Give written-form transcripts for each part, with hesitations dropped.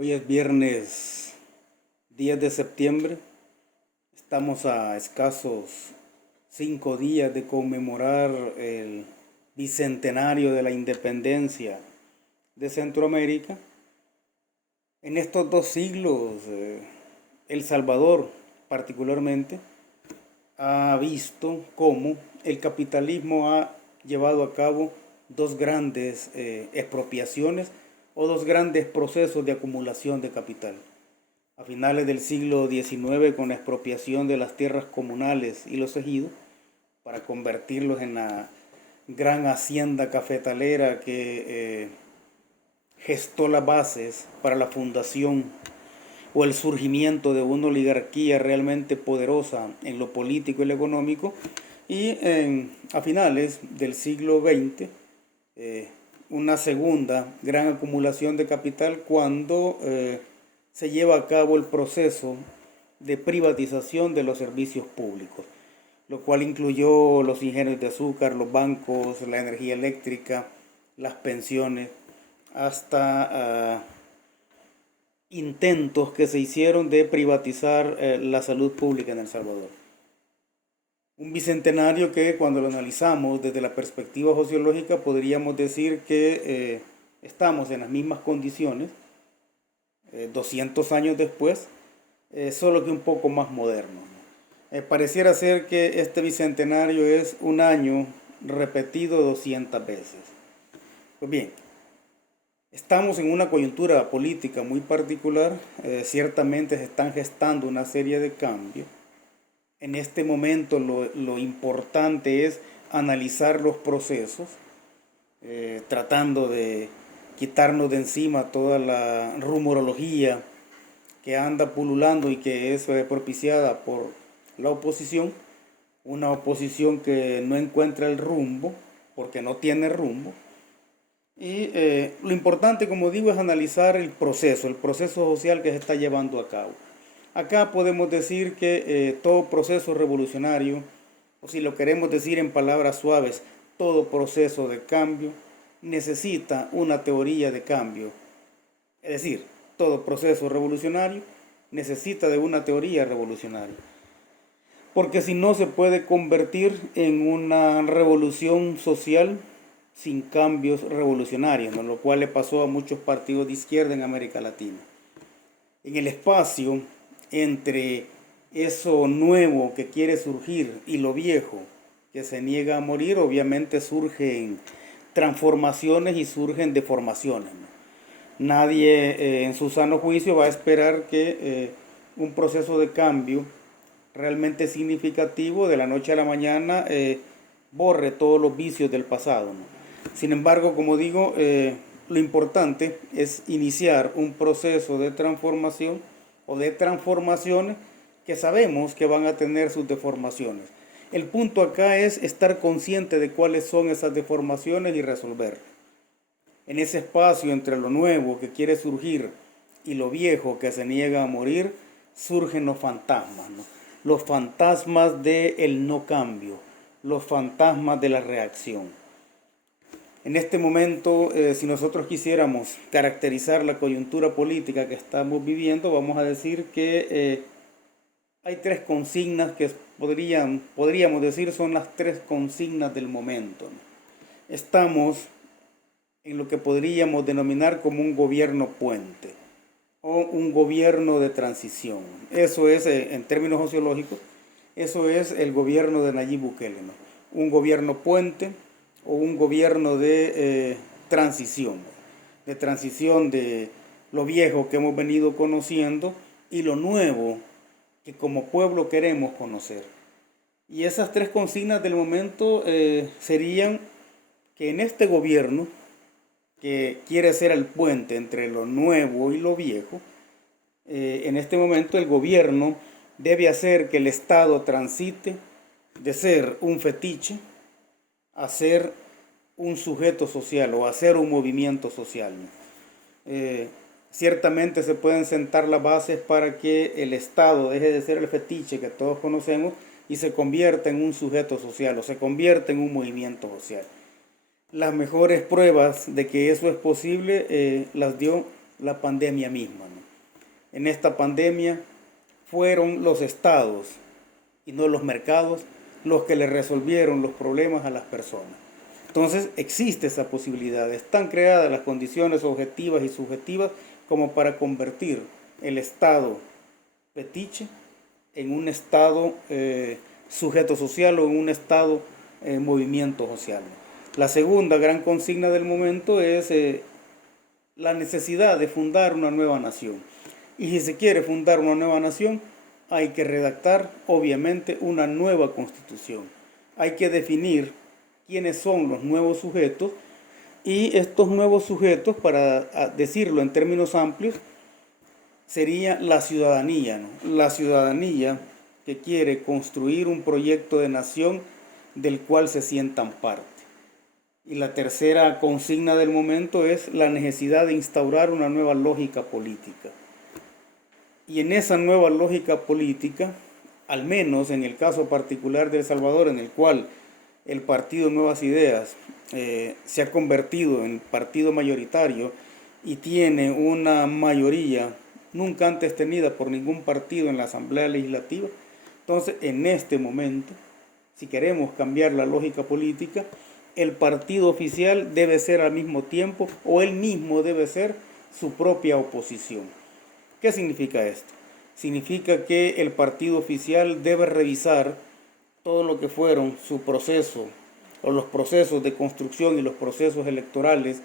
Hoy es viernes 10 de septiembre. Estamos a escasos 5 días de conmemorar el bicentenario de la independencia de Centroamérica. En estos 2 siglos, El Salvador particularmente ha visto cómo el capitalismo ha llevado a cabo dos grandes expropiaciones o dos grandes procesos de acumulación de capital. A finales del siglo XIX, con la expropiación de las tierras comunales y los ejidos para convertirlos en la gran hacienda cafetalera que gestó las bases para la fundación o el surgimiento de una oligarquía realmente poderosa en lo político y lo económico. Y a finales del siglo XX, una segunda gran acumulación de capital cuando se lleva a cabo el proceso de privatización de los servicios públicos, lo cual incluyó los ingenios de azúcar, los bancos, la energía eléctrica, las pensiones, hasta intentos que se hicieron de privatizar la salud pública en El Salvador. Un bicentenario que, cuando lo analizamos desde la perspectiva sociológica, podríamos decir que estamos en las mismas condiciones 200 años después, solo que un poco más moderno. Pareciera ser que este bicentenario es un año repetido 200 veces. Pues bien, estamos en una coyuntura política muy particular. Ciertamente se están gestando una serie de cambios. En este momento lo importante es analizar los procesos, tratando de quitarnos de encima toda la rumorología que anda pululando y que es propiciada por la oposición, una oposición que no encuentra el rumbo, porque no tiene rumbo. Y lo importante, como digo, es analizar el proceso social que se está llevando a cabo. Acá podemos decir que todo proceso revolucionario, o si lo queremos decir en palabras suaves, todo proceso de cambio necesita una teoría de cambio. Es decir, todo proceso revolucionario necesita de una teoría revolucionaria. Porque si no, se puede convertir en una revolución social sin cambios revolucionarios, ¿no? Lo cual le pasó a muchos partidos de izquierda en América Latina. En el espacio entre eso nuevo que quiere surgir y lo viejo que se niega a morir, obviamente surgen transformaciones y surgen deformaciones, ¿no? Nadie en su sano juicio va a esperar que un proceso de cambio realmente significativo de la noche a la mañana borre todos los vicios del pasado, ¿no? Sin embargo, como digo, lo importante es iniciar un proceso de transformación o de transformaciones que sabemos que van a tener sus deformaciones. El punto acá es estar consciente de cuáles son esas deformaciones y resolverlas. En ese espacio entre lo nuevo que quiere surgir y lo viejo que se niega a morir, surgen los fantasmas, ¿no? Los fantasmas del no cambio, los fantasmas de la reacción. En este momento, si nosotros quisiéramos caracterizar la coyuntura política que estamos viviendo, vamos a decir que hay tres consignas que podríamos decir son las tres consignas del momento, ¿no? Estamos en lo que podríamos denominar como un gobierno puente o un gobierno de transición. Eso es, en términos sociológicos, eso es el gobierno de Nayib Bukele, ¿no? Un gobierno puente o un gobierno de transición de lo viejo que hemos venido conociendo y lo nuevo que como pueblo queremos conocer. Y esas tres consignas del momento serían que en este gobierno, que quiere ser el puente entre lo nuevo y lo viejo, en este momento el gobierno debe hacer que el Estado transite de ser un fetiche a ser un sujeto social o a ser un movimiento social. Ciertamente se pueden sentar las bases para que el Estado deje de ser el fetiche que todos conocemos y se convierta en un sujeto social o se convierta en un movimiento social. Las mejores pruebas de que eso es posible las dio la pandemia misma, ¿no? En esta pandemia fueron los estados y no los mercados los que le resolvieron los problemas a las personas. Entonces existe esa posibilidad, están creadas las condiciones objetivas y subjetivas como para convertir el estado fetiche en un estado sujeto social o en un estado movimiento social. La segunda gran consigna del momento es la necesidad de fundar una nueva nación. Y si se quiere fundar una nueva nación, hay que redactar, obviamente, una nueva constitución. Hay que definir quiénes son los nuevos sujetos y estos nuevos sujetos, para decirlo en términos amplios, sería la ciudadanía, ¿no? La ciudadanía que quiere construir un proyecto de nación del cual se sientan parte. Y la tercera consigna del momento es la necesidad de instaurar una nueva lógica política. Y en esa nueva lógica política, al menos en el caso particular de El Salvador, en el cual el partido Nuevas Ideas se ha convertido en partido mayoritario y tiene una mayoría nunca antes tenida por ningún partido en la Asamblea Legislativa. Entonces, en este momento, si queremos cambiar la lógica política, el partido oficial debe ser al mismo tiempo, o él mismo debe ser su propia oposición. ¿Qué significa esto? Significa que el partido oficial debe revisar todo lo que fueron su proceso, o los procesos de construcción y los procesos electorales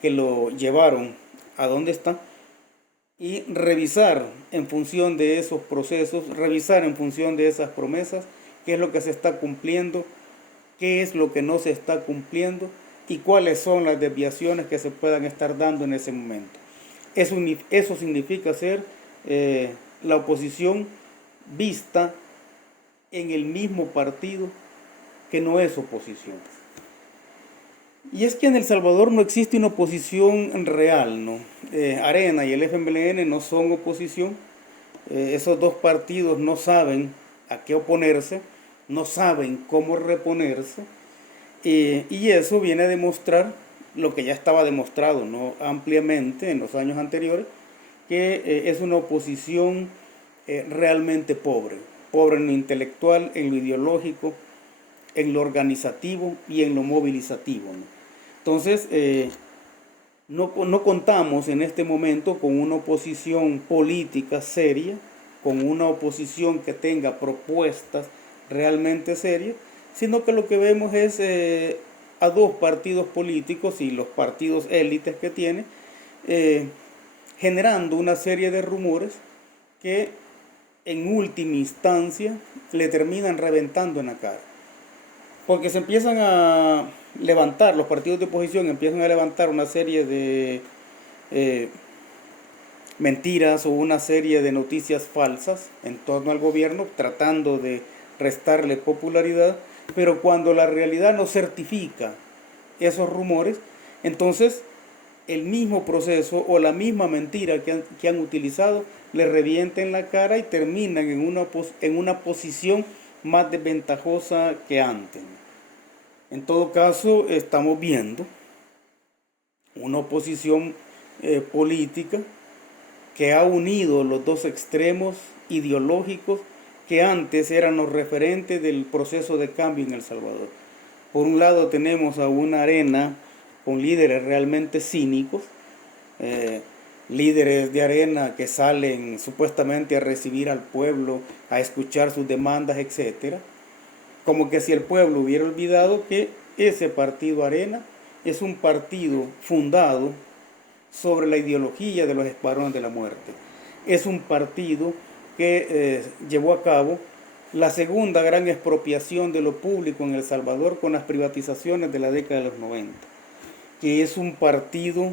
que lo llevaron a donde está, y revisar en función de esos procesos, revisar en función de esas promesas, qué es lo que se está cumpliendo, qué es lo que no se está cumpliendo y cuáles son las desviaciones que se puedan estar dando en ese momento. Eso significa ser la oposición vista en el mismo partido que no es oposición. Y es que en El Salvador no existe una oposición real, ¿no? Arena y el FMLN no son oposición. Esos dos partidos no saben a qué oponerse, no saben cómo reponerse, y eso viene a demostrar lo que ya estaba demostrado, ¿no?, ampliamente en los años anteriores, que es una oposición realmente pobre, pobre en lo intelectual, en lo ideológico, en lo organizativo y en lo movilizativo, ¿no? Entonces, no contamos en este momento con una oposición política seria, con una oposición que tenga propuestas realmente serias, sino que lo que vemos es a dos partidos políticos y los partidos élites que tiene, generando una serie de rumores que en última instancia le terminan reventando en la cara. Porque se empiezan a levantar, los partidos de oposición empiezan a levantar una serie de mentiras o una serie de noticias falsas en torno al gobierno, tratando de restarle popularidad, pero cuando la realidad no certifica esos rumores, entonces el mismo proceso o la misma mentira que han utilizado le revienta en la cara y terminan en una posición más desventajosa que antes. En todo caso, estamos viendo una oposición política que ha unido los dos extremos ideológicos que antes eran los referentes del proceso de cambio en El Salvador. Por un lado tenemos a una Arena con líderes realmente cínicos, líderes de Arena que salen supuestamente a recibir al pueblo, a escuchar sus demandas, etc. Como que si el pueblo hubiera olvidado que ese partido Arena es un partido fundado sobre la ideología de los escuadrones de la muerte. Es un partido que llevó a cabo la segunda gran expropiación de lo público en El Salvador con las privatizaciones de la década de los 90, que es un partido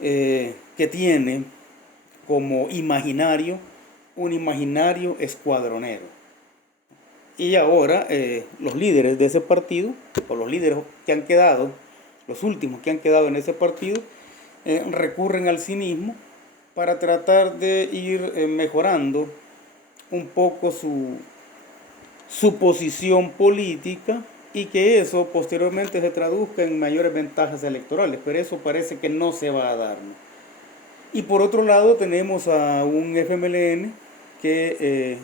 que tiene como imaginario un imaginario escuadronero. Y ahora los líderes de ese partido, o los líderes que han quedado, los últimos que han quedado en ese partido, recurren al cinismo para tratar de ir mejorando un poco su posición política y que eso posteriormente se traduzca en mayores ventajas electorales, pero eso parece que no se va a dar, ¿no? Y por otro lado tenemos a un FMLN que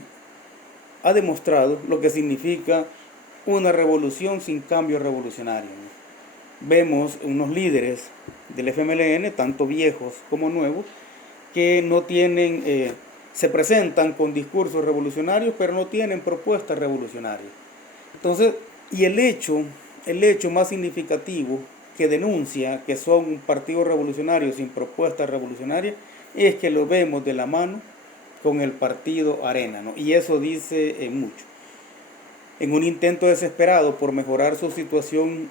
ha demostrado lo que significa una revolución sin cambio revolucionario, ¿no? Vemos unos líderes del FMLN, tanto viejos como nuevos, que no tienen, se presentan con discursos revolucionarios, pero no tienen propuestas revolucionarias. Entonces, y el hecho más significativo que denuncia que son un partido revolucionario sin propuestas revolucionarias es que lo vemos de la mano con el partido Arena, ¿no? Y eso dice mucho. En un intento desesperado por mejorar su situación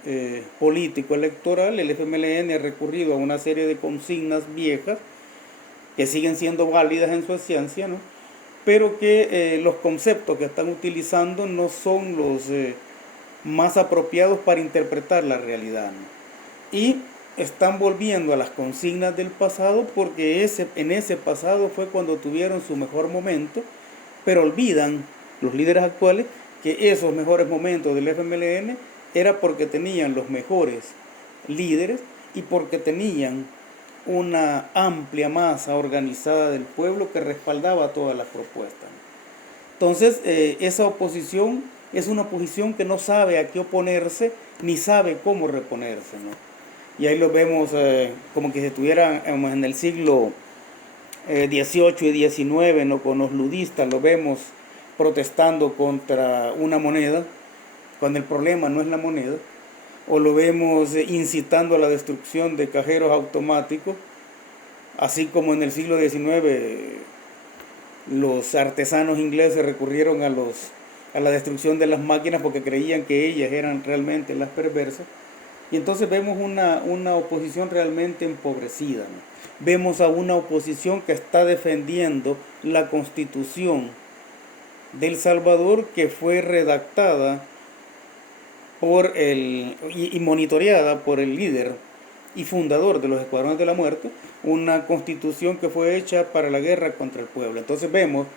político-electoral, el FMLN ha recurrido a una serie de consignas viejas que siguen siendo válidas en su esencia, ¿no? Pero que los conceptos que están utilizando no son los más apropiados para interpretar la realidad, ¿no? Y están volviendo a las consignas del pasado porque en ese pasado fue cuando tuvieron su mejor momento, pero olvidan los líderes actuales que esos mejores momentos del FMLN era porque tenían los mejores líderes y porque tenían una amplia masa organizada del pueblo que respaldaba todas las propuestas. Entonces, esa oposición es una oposición que no sabe a qué oponerse ni sabe cómo reponerse, ¿no? Y ahí lo vemos como que si estuvieran en el siglo XVIII y XIX, ¿no? Con los ludistas lo vemos protestando contra una moneda, cuando el problema no es la moneda, o lo vemos incitando a la destrucción de cajeros automáticos, así como en el siglo XIX los artesanos ingleses recurrieron a la destrucción de las máquinas porque creían que ellas eran realmente las perversas. Y entonces vemos una oposición realmente empobrecida, ¿no? Vemos a una oposición que está defendiendo la Constitución de El Salvador, que fue redactada y monitoreada por el líder y fundador de los Escuadrones de la Muerte, una constitución que fue hecha para la guerra contra el pueblo. Entonces vemos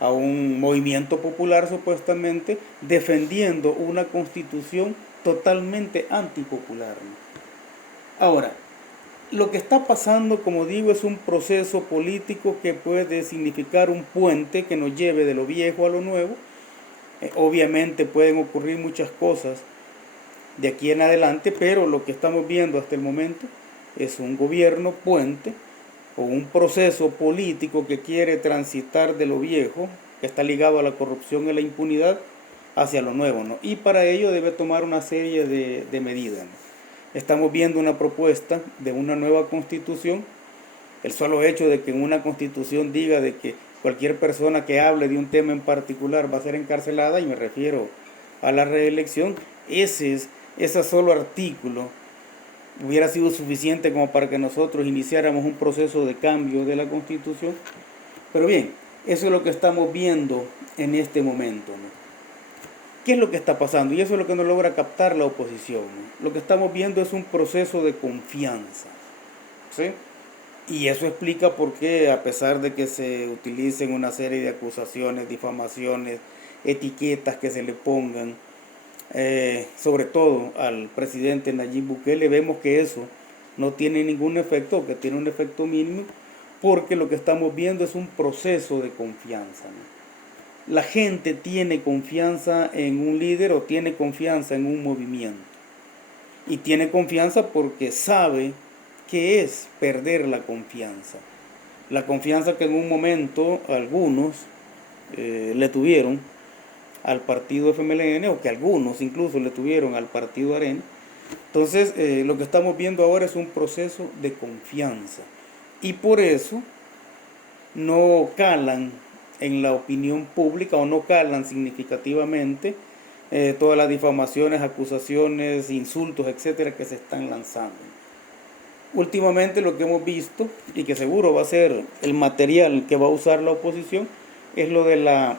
a un movimiento popular supuestamente defendiendo una constitución totalmente antipopular. Ahora, lo que está pasando, como digo, es un proceso político que puede significar un puente que nos lleve de lo viejo a lo nuevo. Obviamente pueden ocurrir muchas cosas de aquí en adelante, pero lo que estamos viendo hasta el momento es un gobierno puente o un proceso político que quiere transitar de lo viejo, que está ligado a la corrupción y la impunidad, hacia lo nuevo, ¿no? Y para ello debe tomar una serie de medidas, ¿no? Estamos viendo una propuesta de una nueva constitución. El solo hecho de que en una constitución diga de que cualquier persona que hable de un tema en particular va a ser encarcelada, y me refiero a la reelección, ese solo artículo hubiera sido suficiente como para que nosotros iniciáramos un proceso de cambio de la Constitución. Pero bien, eso es lo que estamos viendo en este momento, ¿no? ¿Qué es lo que está pasando? Y eso es lo que no logra captar la oposición, ¿no? Lo que estamos viendo es un proceso de confianza, ¿sí? Y eso explica por qué, a pesar de que se utilicen una serie de acusaciones, difamaciones, etiquetas que se le pongan, sobre todo al presidente Nayib Bukele, vemos que eso no tiene ningún efecto, que tiene un efecto mínimo, porque lo que estamos viendo es un proceso de confianza, ¿no? La gente tiene confianza en un líder o tiene confianza en un movimiento. Y tiene confianza porque sabe qué es perder la confianza. La confianza que en un momento algunos le tuvieron al partido FMLN, o que algunos incluso le tuvieron al partido Arena. Entonces, lo que estamos viendo ahora es un proceso de confianza. Y por eso no calan en la opinión pública o no calan significativamente todas las difamaciones, acusaciones, insultos, etcétera, que se están lanzando. Últimamente lo que hemos visto, y que seguro va a ser el material que va a usar la oposición, es lo de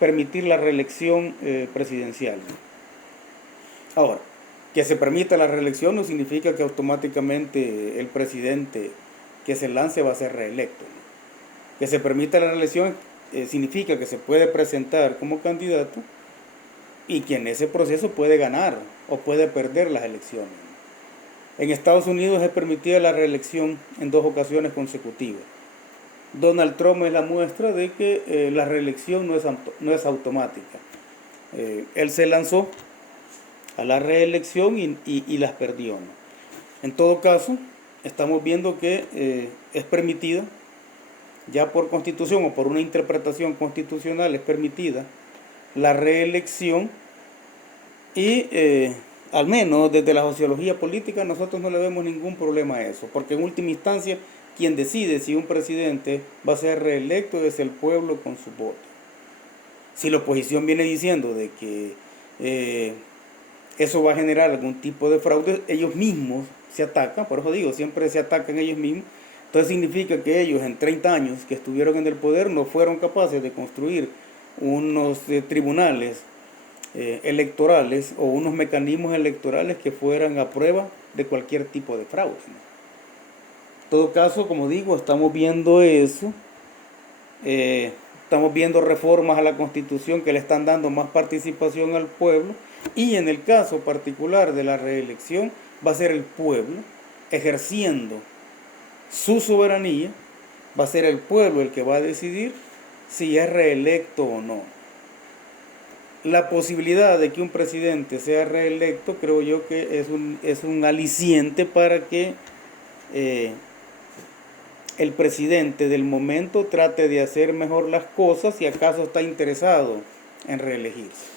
permitir la reelección presidencial. Ahora, que se permita la reelección no significa que automáticamente el presidente que se lance va a ser reelecto, ¿no? Que se permita la reelección significa que se puede presentar como candidato y que en ese proceso puede ganar o puede perder las elecciones. En Estados Unidos es permitida la reelección en 2 ocasiones consecutivas. Donald Trump es la muestra de que la reelección no es automática. Él se lanzó a la reelección y las perdió, ¿no? En todo caso, estamos viendo que es permitida, ya por constitución o por una interpretación constitucional es permitida la reelección y al menos desde la sociología política nosotros no le vemos ningún problema a eso, porque en última instancia quien decide si un presidente va a ser reelecto es el pueblo con su voto. Si la oposición viene diciendo de que eso va a generar algún tipo de fraude, ellos mismos se atacan, por eso digo, siempre se atacan ellos mismos. Entonces significa que ellos en 30 años que estuvieron en el poder no fueron capaces de construir unos tribunales electorales o unos mecanismos electorales que fueran a prueba de cualquier tipo de fraude, ¿no? En todo caso, como digo, estamos viendo eso, estamos viendo reformas a la Constitución que le están dando más participación al pueblo, y en el caso particular de la reelección va a ser el pueblo ejerciendo su soberanía, va a ser el pueblo el que va a decidir si es reelecto o no. La posibilidad de que un presidente sea reelecto creo yo que es un aliciente para que el presidente del momento trate de hacer mejor las cosas si acaso está interesado en reelegirse.